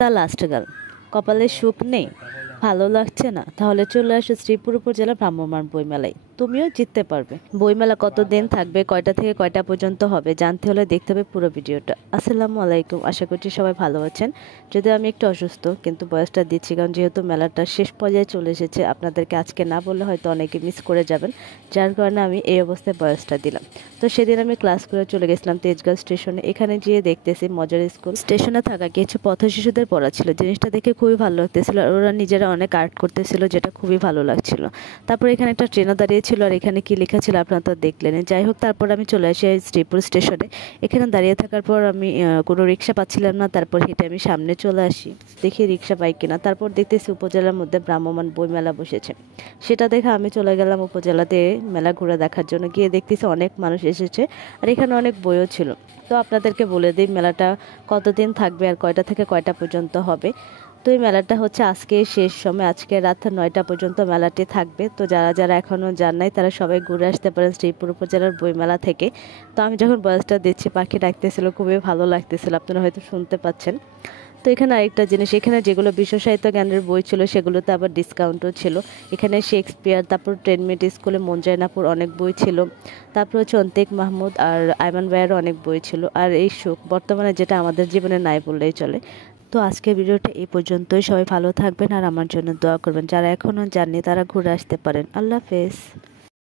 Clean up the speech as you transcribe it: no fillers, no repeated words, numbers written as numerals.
তা লাস্ট গাল কপালে সুখ নেই, ভালো লাগছে না, তাহলে চলে আসো শ্রীপুর উপজেলা ভ্রাম্যমাণ বইমেলায়, তুমিও জিততে পারবে। বইমেলা কতদিন থাকবে, কয়টা থেকে কয়টা পর্যন্ত হবে, জানতে হলে দেখতে হবে পুরো ভিডিওটা। আসসালামু আলাইকুম, আশা করছি সবাই ভালো আছেন। যদিও আমি একটু অসুস্থ, কিন্তু বয়সটা দিচ্ছি, কারণ যেহেতু মেলাটা শেষ পর্যায়ে চলে এসেছে, আপনাদেরকে আজকে না বললে হয়তো অনেকে মিস করে যাবেন, যার কারণে আমি এই অবস্থায় বয়সটা দিলাম। তো সেদিন আমি ক্লাস করে চলে গেছিলাম তেজগাঁও স্টেশনে। এখানে গিয়ে দেখতেছি মজার স্কুল স্টেশনে থাকা কিছু পথ শিশুদের পড়া ছিল। জিনিসটা দেখে খুবই ভালো লাগতেছিল, আর ওরা নিজেরা অনেক আর্ট করতেছিল, যেটা খুবই ভালো লাগছিল। তারপর এখানে একটা ট্রেনও দাঁড়িয়েছিল, আর এখানে কি লেখা ছিল আপনারা তো দেখলেন। যাই হোক, তারপর আমি চলে আসি শ্রীপুর স্টেশনে। এখানে দাঁড়িয়ে থাকার পর আমি কোনো রিক্সা পাচ্ছিলাম না, তারপর হেঁটে আমি সামনে চলে আসি, দেখি রিক্সা পাই কিনা। তারপর দেখতেছি উপজেলার মধ্যে ভ্রাম্যমাণ বই মেলা বসেছে। সেটা দেখে আমি চলে গেলাম উপজেলাতে মেলা ঘুরে দেখার জন্য। গিয়ে দেখতেছি অনেক মানুষ এসেছে, আর এখানে অনেক বইও ছিল। তো আপনাদেরকে বলে দিই মেলাটা কতদিন থাকবে আর কয়টা থেকে কয়টা পর্যন্ত হবে। তো এই মেলাটা হচ্ছে আজকে শেষ সময়, আজকে রাত 9টা পর্যন্ত মেলাটি থাকবে। তো যারা যারা এখনও যান নাই তারা সবাই ঘুরে আসতে পারেন শ্রীপুর উপজেলার বইমেলা থেকে। তো আমি যখন বয়সটা দিচ্ছি, পাখি ডাকতেছিল, খুবই ভালো লাগতেছিল, আপনারা হয়তো শুনতে পাচ্ছেন। তো এখানে আরেকটা জিনিস, এখানে যেগুলো বিশ্ব সাহিত্য জ্ঞানের বই ছিল সেগুলোতে আবার ডিসকাউন্টও ছিল। এখানে শেক্সপিয়ার, তারপর টেনমিট স্কুলে মঞ্জাইনাপুর অনেক বই ছিল, তারপর হচ্ছে অন্তিক মাহমুদ আর আইমান ভাইয়েরও অনেক বই ছিল। আর এই সুখ বর্তমানে যেটা আমাদের জীবনে নাই বললেই চলে। তো আজকের ভিডিওটা এই পর্যন্তই। সবাই ভালো থাকবেন আর আমার জন্য দোয়া করবেন। যারা এখনও যাননি তারা ঘুরে আসতে পারেন। আল্লাহ হাফেজ।